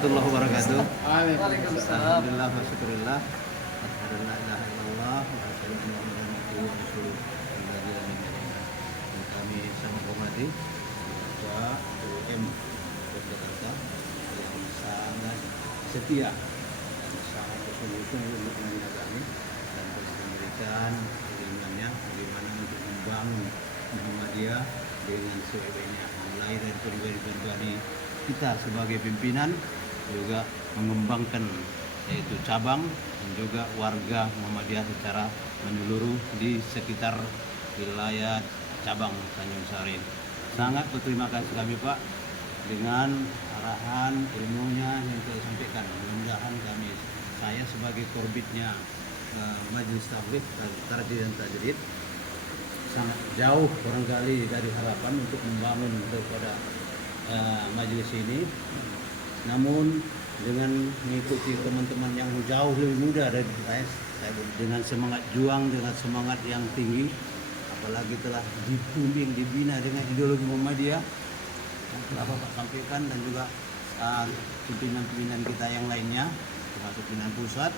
Warahmatullahi wabarakatuh. Waalaikumsalam. Alhamdulillah wa syukurillah. Asyhadu an la ilaha illallah wa asyhadu anna Muhammadan abduhu wa rasuluh. Dan kami sangat hormati Bapak UM Jakarta yang sangat setia dan sangat bersungguh-sungguh untuk membina kami dan terus memberikan keinginannya bagaimana untuk membangun Muhammadiyah dengan sebaik-baiknya, mulai dari pribadi-pribadi kita sebagai pimpinan, juga mengembangkan yaitu cabang dan juga warga Muhammadiyah secara menyeluruh di sekitar wilayah cabang Tanjung Sari. Sangat berterima kasih kami Pak dengan arahan ilmunya yang telah sampaikan. Mudah-mudahan saya sebagai korbitnya Majelis Tabligh Tarjih dan Tajdid sangat jauh barangkali dari harapan untuk membangun daripada majelis ini, namun dengan mengikuti teman-teman yang jauh lebih muda dari saya dengan semangat juang, dengan semangat yang tinggi, apalagi telah dibimbing, dibina dengan ideologi Muhammadiyah yang telah Bapak sampaikan, dan juga pimpinan-pimpinan kita yang lainnya termasuk pimpinan pusat.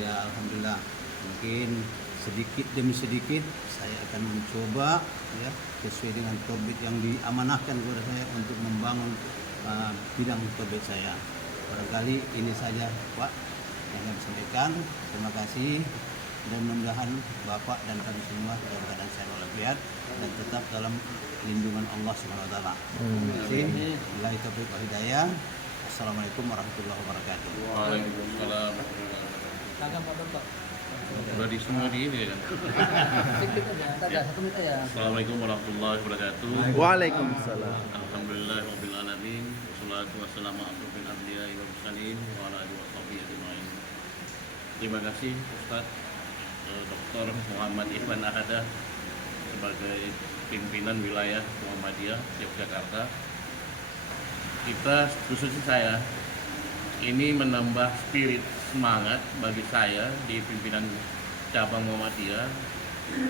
Ya alhamdulillah, mungkin sedikit demi sedikit saya akan mencoba ya sesuai dengan korbit yang diamanahkan kepada saya untuk membangun bidang korbit saya. Barangkali ini saja Pak yang saya sampaikan. Terima kasih dan mudah-mudahan Bapak dan kami semua dalam keadaan sehat walafiat dan tetap dalam lindungan Allah Subhanahu wa taala. Terima kasih. Billahi taufiq wal hidayah. Assalamualaikum warahmatullahi wabarakatuh. Waalaikumsalam. Kagak Pak. Udah di semua di ini kan. Assalamualaikum warahmatullahi wabarakatuh. Waalaikumsalam. Alhamdulillah rabbil alamin. Wassalatu wassalamu ala asyrofil anbiya'i wal mursalin wa ala alihi washabihi ajmain. Terima kasih Ustaz Dr. Muhammad Ikhwan Ahada sebagai pimpinan wilayah Muhammadiyah Yogyakarta. Kita, khususnya saya, ini menambah spirit semangat bagi saya di pimpinan cabang Muhammadiyah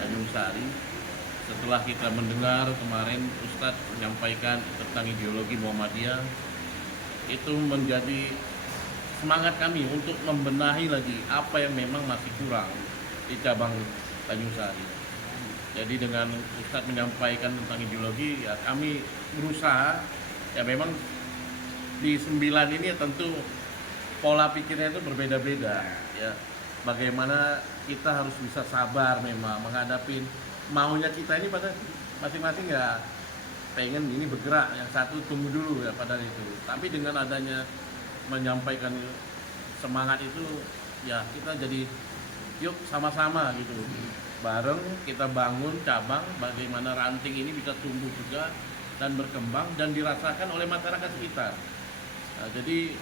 Tanjung Sari. Setelah kita mendengar kemarin Ustadz menyampaikan tentang ideologi Muhammadiyah, itu menjadi semangat kami untuk membenahi lagi apa yang memang masih kurang di cabang Tanjung Sari. Jadi dengan Ustadz menyampaikan tentang ideologi, ya kami berusaha, ya memang di 9 ini ya tentu pola pikirnya itu berbeda-beda ya. Bagaimana kita harus bisa sabar memang menghadapi maunya kita ini pada masing-masing ya pengen ini bergerak, yang satu tunggu dulu ya pada itu. Tapi dengan adanya menyampaikan semangat itu ya kita jadi yuk sama-sama gitu. Bareng kita bangun cabang, bagaimana ranting ini bisa tumbuh juga dan berkembang dan dirasakan oleh masyarakat sekitar. Nah, jadi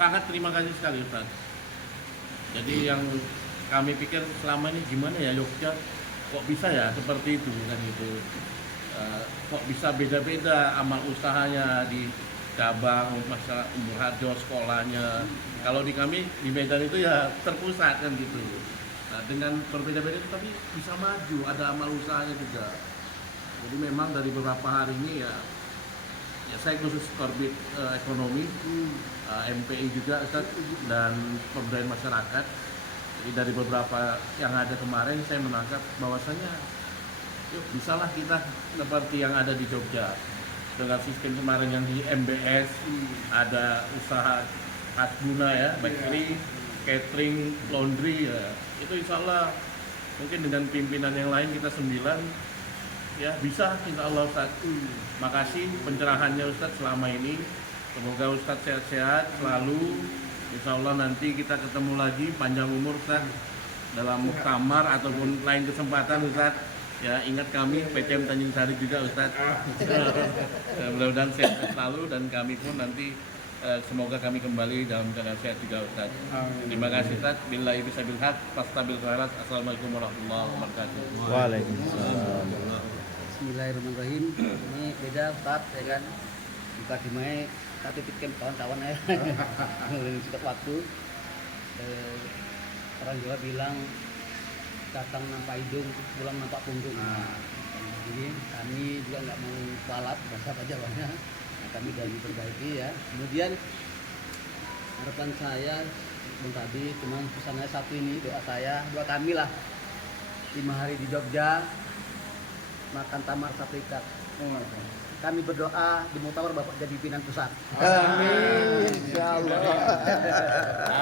sangat terima kasih sekali Ustaz. Jadi yang kami pikir selama ini gimana ya Yogyakarta kok bisa ya seperti itu kan gitu. Kok bisa beda-beda amal usahanya di cabang, masa Umur Harjo sekolahnya. Kalau di kami di Medan itu ya terpusat kan gitu. Nah, dengan berbeda-beda itu tapi bisa maju, ada amal usahanya juga. Jadi memang dari beberapa hari ini ya saya khusus korbit ekonomi, MPI juga Ustaz, dan pemberdayaan masyarakat. Jadi dari beberapa yang ada kemarin saya menangkap bahwasanya yuk bisalah kita seperti yang ada di Jogja dengan sistem kemarin yang di MBS, ada usaha Hasbuna ya, bakery, catering, laundry ya. Itu insya Allah mungkin dengan pimpinan yang lain kita 9 ya bisa insya Allah Ustaz. Makasih pencerahannya Ustaz selama ini. Semoga Ustaz sehat-sehat selalu. Insya Allah nanti kita ketemu lagi panjang umur Ustaz dalam muktamar ataupun lain kesempatan Ustaz. Ya ingat kami PTM Tanjung Sari juga Ustaz. Mudah-mudahan sehat selalu dan kami pun nanti semoga kami kembali dalam keadaan sehat juga Ustaz. Terima kasih Ustaz. Billahi bisabil haq fastabil khairat. Assalamualaikum warahmatullahi wabarakatuh. Waalaikumsalam. Bismillahirrahmanirrahim. Ini beda Ustaz ya kan. Buka di Mai tapi titipkan kawan-kawan ya. Sudah waktu. Orang Jawa bilang datang nampak hidung, pulang nampak punggung. Jadi kami juga nggak mau kualat bahasa Jawanya. Nah, kami dari perbaiki ya. Kemudian harapan saya sebelum tadi cuma pesan saya satu ini, doa saya, doa kami lah 5 hari di Jogja makan tamar saprikat. Kami berdoa di Muktamar Bapak jadi pimpinan pusat. Amin. Insyaallah.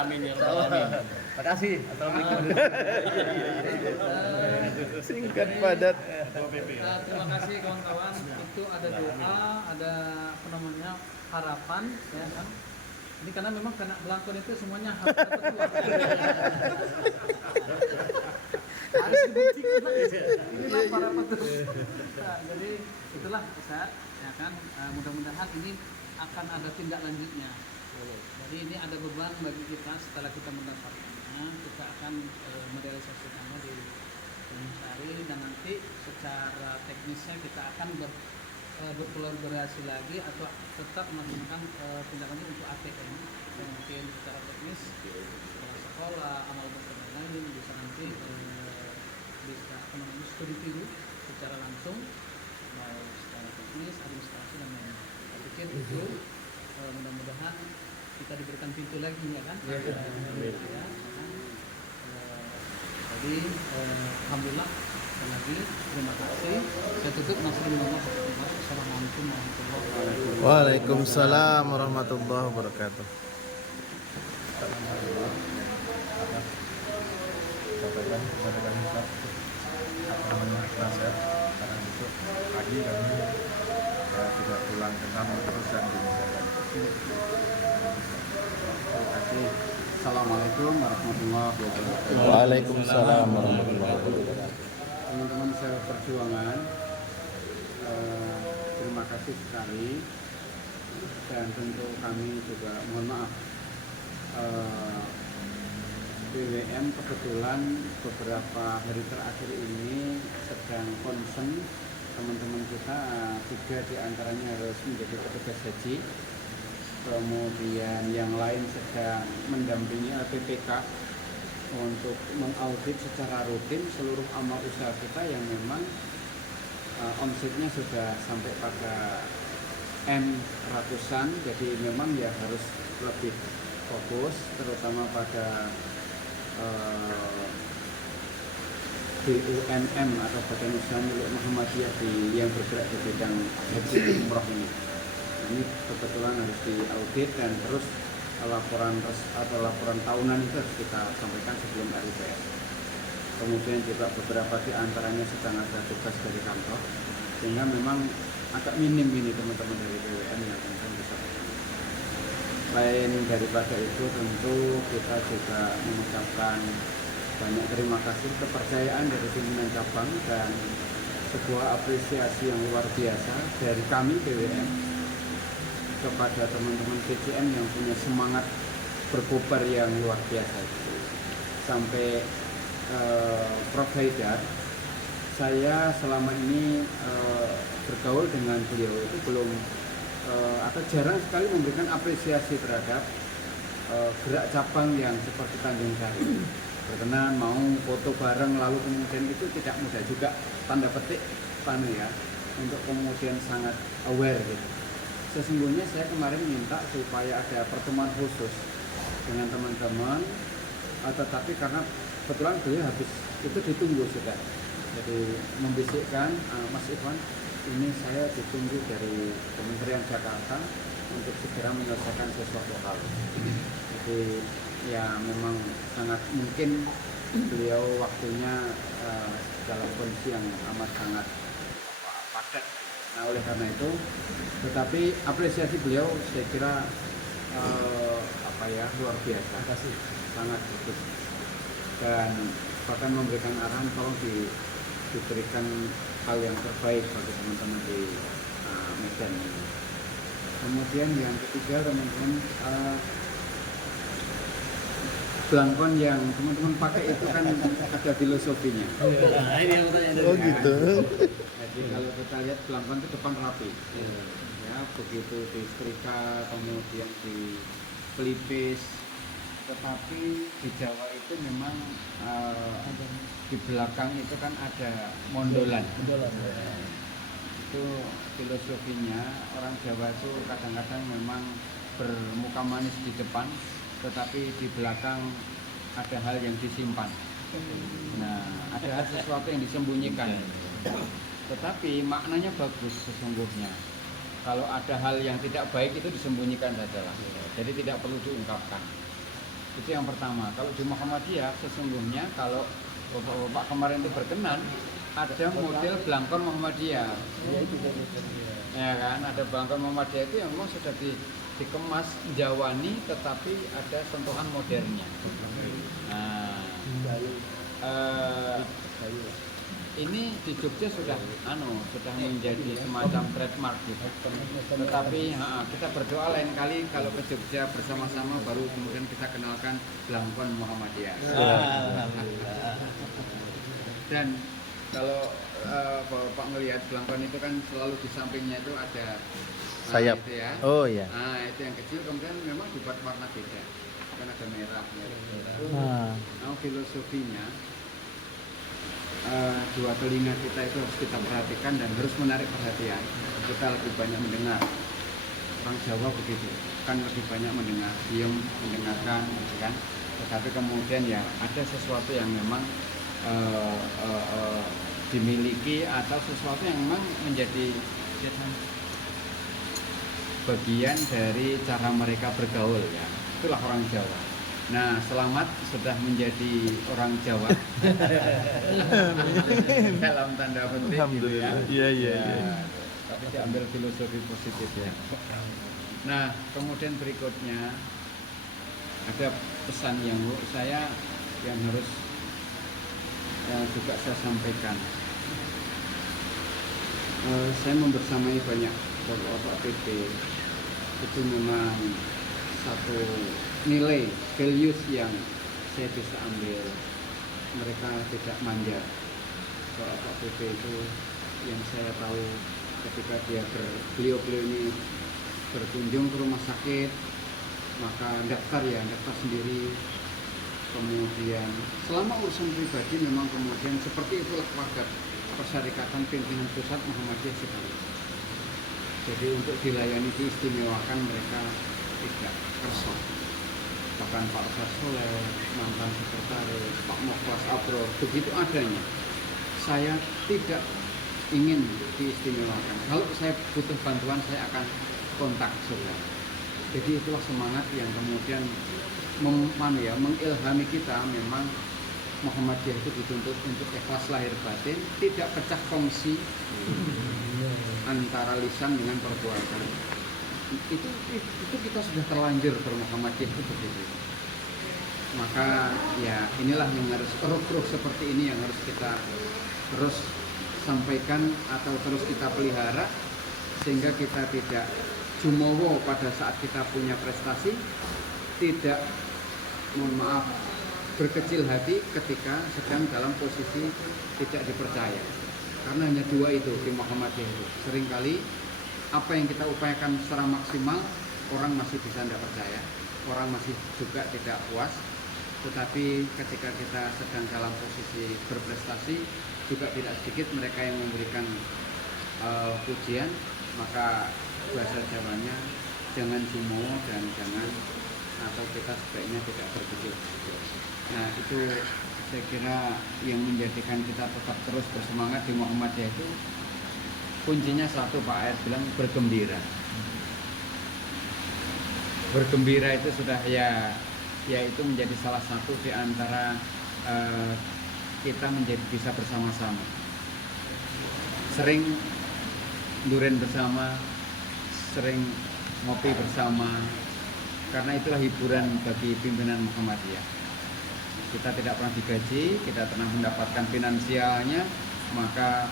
Amin ya rabbal alamin. Terima kasih. Assalamualaikum. Singkat padat. Terima kasih kawan-kawan. Itu ada doa, ada apa namanya harapan, ya kan. Ini karena memang kena belangkon itu semuanya harus dapat uang. Harus dibuktikan lagi. Inilah para petugas. Nah, jadi itulah Ustaz, ya kan. Mudah-mudahan ini akan ada tindak lanjutnya. Jadi ini ada beban bagi kita setelah kita mendapatkannya, kita akan merealisasikannya di Sari, dan nanti secara teknisnya kita akan berkolaborasi lagi atau tetap melakukan tindak lanjut untuk ATM yang mungkin secara teknis sekolah, amal dan lain bisa nanti bisa studi dulu secara langsung baik secara teknis, administrasi dan lain-lain. Saya pikir itu mudah-mudahan kita diberikan pintu lagi ya kan. Ya, kan? Jadi alhamdulillah sekali lagi terima kasih. Saya tutup Nasrullah. Assalamualaikum warahmatullahi wabarakatuh. Waalaikumsalam warahmatullahi wabarakatuh. sampaikan kepada kami Ustaz apa namanya nasihat karena besok pagi kami tidak pulang ke kantor terus dan dimisahkan. Terima kasih. Assalamualaikum warahmatullahi wabarakatuh. Waalaikumsalam warahmatullahi wabarakatuh. Teman-teman seperjuangan, terima kasih sekali, dan tentu kami juga mohon maaf. BWM kebetulan beberapa hari terakhir ini sedang concern teman-teman kita, 3 diantaranya harus menjadi petugas haji, kemudian yang lain sedang mendampingi LPPK untuk mengaudit secara rutin seluruh amal usaha kita yang memang omsetnya sudah sampai pada M ratusan, jadi memang ya harus lebih fokus terutama pada BUMM atau Badan Usaha Milik Muhammadiyah yang bergerak di bidang haji umroh ini. Ini kebetulan harus diaudit dan terus laporan tahunan itu harus kita sampaikan sebelum RUPS. Kemudian juga beberapa di antaranya sedang ada tugas dari kantor, sehingga memang agak minim ini teman-teman dari BWM yang akan bisa. Lain daripada itu tentu kita juga mengucapkan banyak terima kasih kepercayaan dari pimpinan cabang dan sebuah apresiasi yang luar biasa dari kami BWM kepada teman-teman PCM yang punya semangat berkobar yang luar biasa itu. Sampai Prof. Haidar, saya selama ini bergaul dengan beliau itu belum atau jarang sekali memberikan apresiasi terhadap gerak cabang yang seperti Tanjung Sari. Berkenan mau foto bareng lalu kemudian itu tidak mudah juga, tanda petik ya, untuk kemudian sangat aware gitu. Sesungguhnya saya kemarin minta supaya ada pertemuan khusus dengan teman-teman, tetapi karena kebetulan beliau habis itu ditunggu sudah, jadi membisikkan Mas Ikhwan, ini saya ditunggu dari Kementerian Jakarta untuk segera menyelesaikan sesuatu hal. Jadi ya memang sangat mungkin beliau waktunya dalam kondisi yang amat sangat padat. Nah oleh karena itu, tetapi apresiasi beliau saya kira luar biasa, sangat bagus, dan bahkan memberikan arahan tolong diberikan hal yang terbaik bagi teman-teman di Medan. Kemudian yang ketiga teman-teman, belangkon yang teman-teman pakai itu kan ada filosofinya. Nah, ini yang bertanya Oh gitu. Jadi kalau kita lihat belangkon itu depan rapi, ya begitu disetrika kemudian dipelipis. Tetapi di Jawa itu memang di belakang itu kan ada mondolan. Itu filosofinya orang Jawa itu kadang-kadang memang bermuka manis di depan, tetapi di belakang ada hal yang disimpan. Nah, ada sesuatu yang disembunyikan. Tetapi maknanya bagus sesungguhnya. Kalau ada hal yang tidak baik itu disembunyikan sajalah. Jadi tidak perlu diungkapkan. Itu yang pertama. Kalau di Muhammadiyah sesungguhnya kalau Bapak-bapak kemarin itu berkenan, ada model belangkon Muhammadiyah. Ya kan, ada belangkon Muhammadiyah itu yang memang sudah dikemas Jawani tetapi ada sentuhan modernnya. Nah, ini di Jogja sudah menjadi semacam trademark gitu. Tetapi kita berdoa lain kali kalau ke Jogja bersama-sama baru kemudian kita kenalkan belangkon Muhammadiyah. Dan kalau Bapak ngelihat belangkon itu kan selalu di sampingnya itu ada Sayap. itu ya. Oh iya. Nah, itu yang kecil kemudian memang dibuat warna beda. Kan ada merah. Nah, filosofinya dua telinga kita itu harus kita perhatikan dan harus menarik perhatian. Kita lebih banyak mendengar. Orang Jawa begitu, kan lebih banyak mendengar, diam mendengarkan, kan. Tetapi kemudian ya ada sesuatu yang memang dimiliki atau sesuatu yang memang menjadi bagian dari cara mereka bergaul ya. Itulah orang Jawa. Nah, selamat sudah menjadi orang Jawa dalam tanda petik gitu ya. Iya. Tapi diambil filosofi positif ya. Nah, kemudian berikutnya ada pesan yang harus juga saya sampaikan. Saya membersamai banyak bapak-bapak PP. Itu memang satu nilai values yang saya bisa ambil. Mereka tidak manja. Bapak PP itu yang saya tahu ketika beliau ini berkunjung ke rumah sakit, maka daftar sendiri. Kemudian selama urusan pribadi memang kemudian seperti itulah warga Persyarikatan Pimpinan Pusat Muhammadiyah sekali. Jadi untuk dilayani diistimewakan mereka tidak kerso. Bahkan Pak Ustaz Soleh, mantan sekretaris, Pak Mukhlas Abro, begitu adanya. Saya tidak ingin diistimewakan. Kalau saya butuh bantuan saya akan kontak saudara. Jadi itulah semangat yang kemudian mengilhami kita. Memang Muhammadiyah itu dituntut untuk ikhlas lahir batin, tidak pecah kongsi antara lisan dengan perbuatan. Itu kita sudah terlanjur bermuhammadiyah itu begitu. Maka ya inilah yang harus ruh seperti ini yang harus kita terus sampaikan atau terus kita pelihara sehingga kita tidak jumowo pada saat kita punya prestasi, tidak berkecil hati ketika sedang dalam posisi tidak dipercaya. Karena hanya dua itu di Muhammadiyah itu. Seringkali apa yang kita upayakan secara maksimal orang masih bisa tidak percaya, orang masih juga tidak puas. Tetapi ketika kita sedang dalam posisi berprestasi juga tidak sedikit mereka yang memberikan pujian. Maka bahasa Jawanya jangan jumowo dan jangan atau kita sebaiknya tidak berkecil. Nah itu saya kira yang menjadikan kita tetap terus bersemangat di Muhammadiyah itu kuncinya satu, Pak Ayat bilang bergembira. Bergembira itu sudah ya itu menjadi salah satu di antara kita menjadi bisa bersama-sama. Sering duren bersama, sering ngopi bersama, karena itulah hiburan bagi pimpinan Muhammadiyah. Kita tidak pernah digaji, kita pernah mendapatkan finansialnya, maka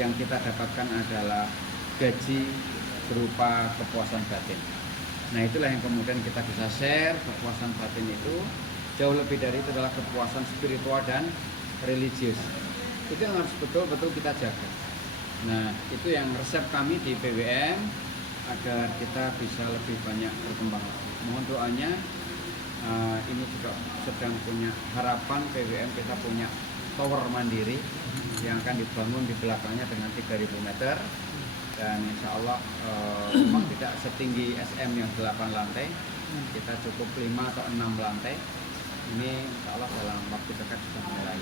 yang kita dapatkan adalah gaji berupa kepuasan batin. Nah itulah yang kemudian kita bisa share. Kepuasan batin itu jauh lebih dari itu adalah kepuasan spiritual dan religius. Itu yang harus betul-betul kita jaga. Nah itu yang resep kami di PWM agar kita bisa lebih banyak berkembang. Mohon doanya. Ini juga sedang punya harapan PWM kita punya tower mandiri yang akan dibangun di belakangnya dengan 3.000 meter dan insya Allah memang tidak setinggi SM yang 8 lantai Kita cukup 5 atau 6 lantai. Ini insya Allah dalam waktu dekat sudah mulai.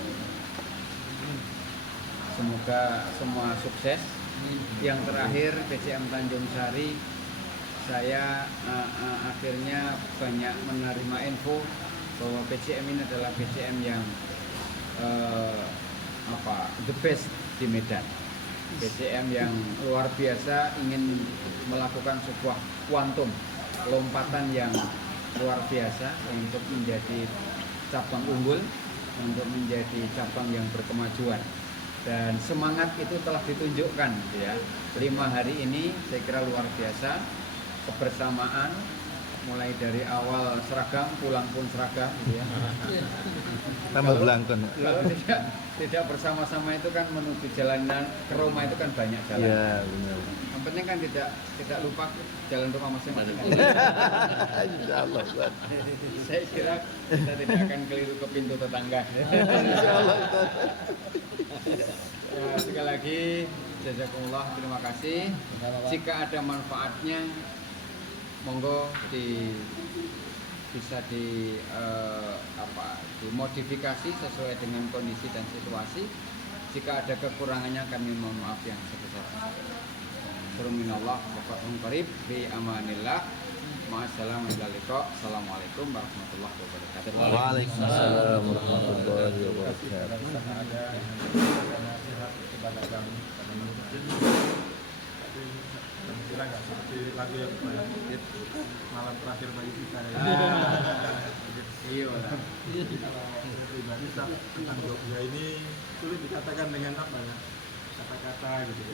Semoga semua sukses. Yang terakhir PCM Tanjung Sari, saya akhirnya banyak menerima info bahwa PCM ini adalah PCM yang the best di Medan. PCM yang luar biasa, ingin melakukan sebuah kuantum lompatan yang luar biasa untuk menjadi cabang unggul, untuk menjadi cabang yang berkemajuan. Dan semangat itu telah ditunjukkan ya. 5 hari ini saya kira luar biasa, kebersamaan mulai dari awal seragam, pulang pun seragam gitu ya. Tambah belangkon. Kalau tidak bersama-sama itu kan menuju jalanan ke rumah itu kan banyak jalan. Iya, benar. Yang penting kan tidak lupa jalan rumah masing-masing. Insyaallah, Ustaz. Saya kira kita tidak akan keliru ke pintu tetangga. Insyaallah, Ustaz. Ya, sekali lagi jazakumullah, terima kasih. Jika ada manfaatnya monggo bisa dimodifikasi sesuai dengan kondisi dan situasi. Jika ada kekurangannya kami mohon maaf yang sebesar-besarnya. Minallah wa fathun qarib bi amanillah. Assalamualaikum warahmatullahi wabarakatuh. Waalaikumsalam warahmatullahi wabarakatuh. Ada nasihat kepada kami, kepada muslim. Tapi kira nggak seperti lagu yang banyak malam terakhir bagi kita ya. Iya. Pribadi tentang Jogja ini sulit dikatakan dengan apa ya, kata-kata gitu.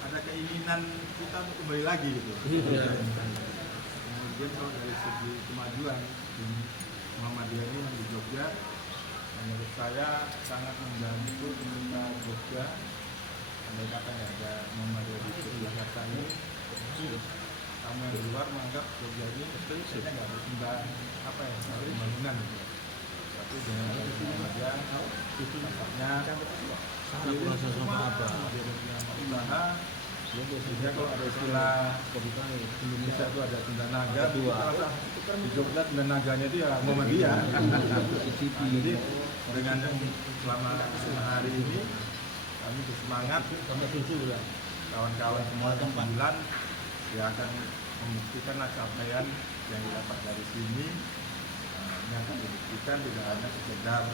Ada keinginan kita untuk kembali lagi gitu. Kemudian kalau dari segi kemajuan Muhammadiyah ini yang di Jogja, menurut saya sangat membantu pemerintah Jogja. Andai katanya ada Muhammadiyah di sebelah kata ini, kamu yang di luar menganggap Jogja ini kayaknya nggak berkembang pembangunan gitu. Tapi dengan ada Muhammadiyah itu nampaknya usaha. Sehingga kalau ada istilah Indonesia itu ada Cendanaga, di Jogja Cendanaganya itu ya Muhammadiyah. Jadi dengan selama 5 hari ini kami bersemangat, kawan-kawan semua yang 9 ya akan membuktikan capaian yang didapat dari sini. Ini akan dibuktikan tidak hanya sekedar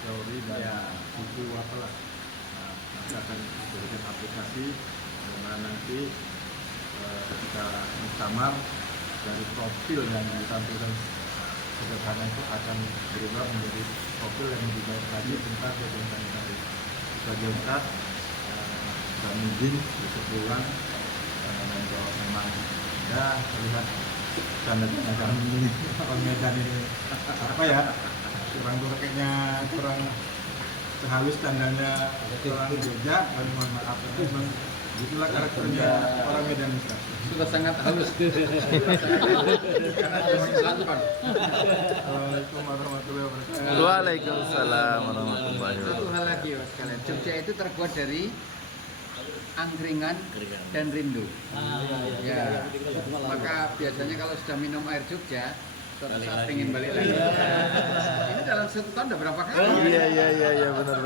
teori dan buku apalah. Nanti akan diberikan aplikasi dimana nanti ketika muktamar dari profil yang ditampilkan sederhana itu akan berubah menjadi profil yang lebih baik lagi tentang kegiatan tadi. Sebagai Ustaz kami izin besok pulang kalau memang ya terlihat tanda-tanda kami ini orang Medan ini apa ya kurang kayaknya kurang sehalus tandanya orang Jogja, kami mohon maaf. Itulah karakternya orang Medan Ustaz. Sudah sangat halus. Assalamualaikum warahmatullahi wabarakatuh. Waalaikumsalam warahmatullahi Satu wabarakatuh. hal lagi Mas kalian, Jogja itu terbuat dari angkringan dan rindu. Ya, maka biasanya kalau sudah minum air Jogja, terasa pengen balik lagi. Ini dalam 1 tahun udah berapa kali? Iya, benar.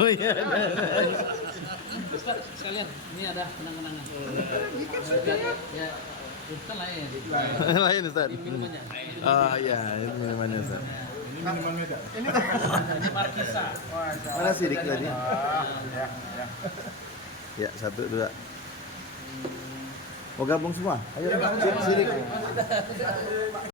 Oh iya. Ustaz, sekalian, ini ada kenang-kenangan. Ini kan sudah Ya, itu lain. Lain, Ustaz. Minumannya. Oh iya, ini minumannya, Ustaz. Ini minuman Medan. Ini Markisa. Mana sidik tadi? Ya. Ya, 1, 2. Mau gabung semua? Ayo, sidik.